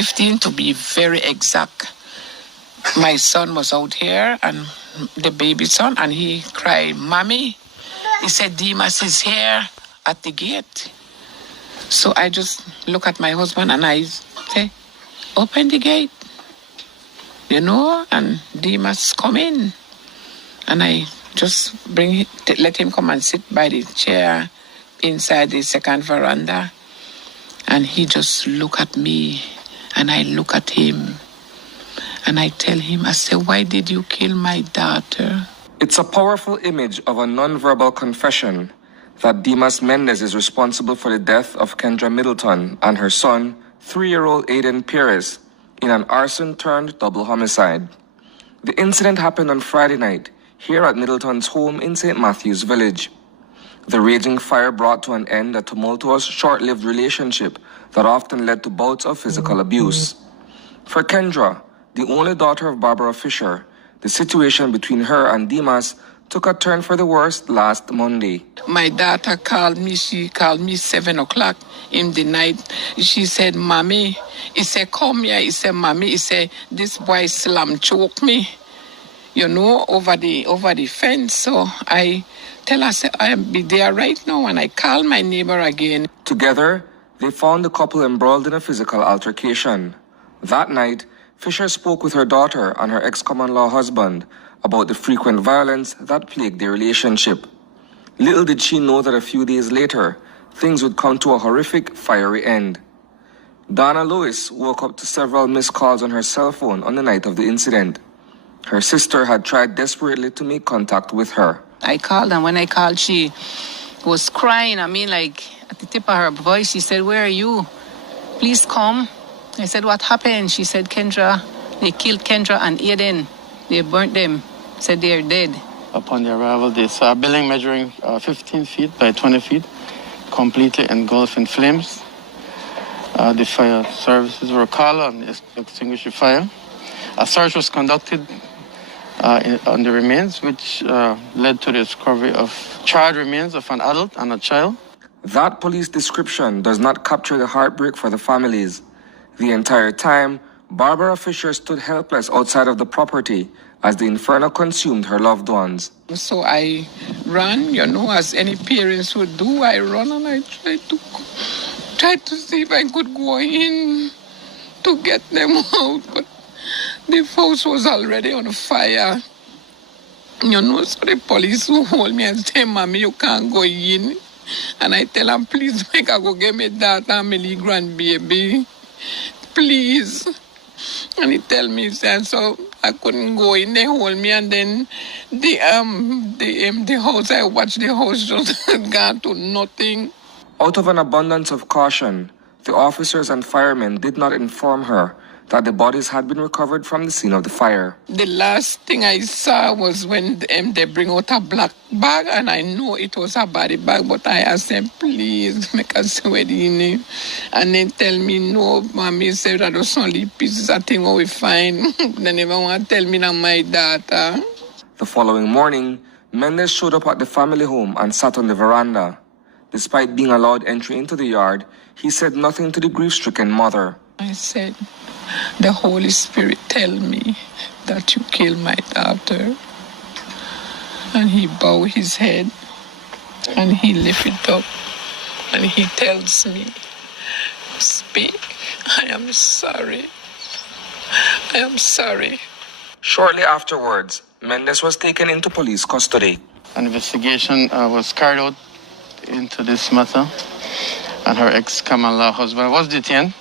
15 to be very exact. My son was out here, and the baby son, and he cried, "Mommy." He said, "Dimas is here at the gate." So I just look at my husband and I say, "Open the gate," and Dimas come in. And I just let him come and sit by the chair inside the second veranda. And he just look at me, and I look at him. And I tell him, I say, "Why did you kill my daughter?" It's a powerful image of a non-verbal confession that Dimas Mendez is responsible for the death of Kendra Middleton and her son, 3-year-old Aiden Perez, in an arson-turned-double homicide. The incident happened on Friday night, here at Middleton's home in St. Matthew's Village. The raging fire brought to an end a tumultuous, short-lived relationship that often led to bouts of physical abuse. For Kendra, the only daughter of Barbara Fisher, the situation between her and Dimas took a turn for the worse last Monday. My daughter called me. She called me 7 o'clock in the night. She said, "Mommy," he said, "Come here." He said, "Mommy," he said, "This boy choke me, over the fence." So I tell her, "I'll be there right now," and I call my neighbor again. Together, they found the couple embroiled in a physical altercation. That night, Fisher spoke with her daughter and her ex-common-law husband about the frequent violence that plagued their relationship. Little did she know that a few days later, things would come to a horrific, fiery end. Donna Lewis woke up to several missed calls on her cell phone on the night of the incident. Her sister had tried desperately to make contact with her. I called, and when I called, she was crying. Like at the tip of her voice, she said, "Where are you? Please come." I said, "What happened?" She said, they killed Kendra and Aiden. They burnt them, said they're dead. Upon their arrival, they saw a building measuring 15 feet by 20 feet, completely engulfed in flames. The fire services were called on to extinguish the fire. A search was conducted on the remains, which led to the discovery of charred remains of an adult and a child. That police description does not capture the heartbreak for the families. The entire time, Barbara Fisher stood helpless outside of the property as the inferno consumed her loved ones. So I ran, as any parents would do. I run and I tried to see if I could go in to get them out, but the house was already on fire. So the police will hold me and say, "Mommy, you can't go in." And I tell them, "Please, make I go get my daughter and my little grandbaby. Please." And he tell me, so I couldn't go in. They hold me, and then the house, I watched the house just gone to nothing. Out of an abundance of caution, the officers and firemen did not inform her that the bodies had been recovered from the scene of the fire. The last thing I saw was when they bring out a black bag, and I know it was a body bag, but I asked them, "Please, make us see it in it." And they tell me, "No, Mommy said that was only pieces of thing we find." They never want to tell me that my daughter. The following morning, Mendez showed up at the family home and sat on the veranda. Despite being allowed entry into the yard, he said nothing to the grief-stricken mother. I said, "The Holy Spirit tell me that you killed my daughter." And he bowed his head and he lifted it up and he tells me, "Speak, I am sorry. I am sorry." Shortly afterwards, Mendez was taken into police custody. An investigation was carried out into this matter, and her ex-common law husband was detained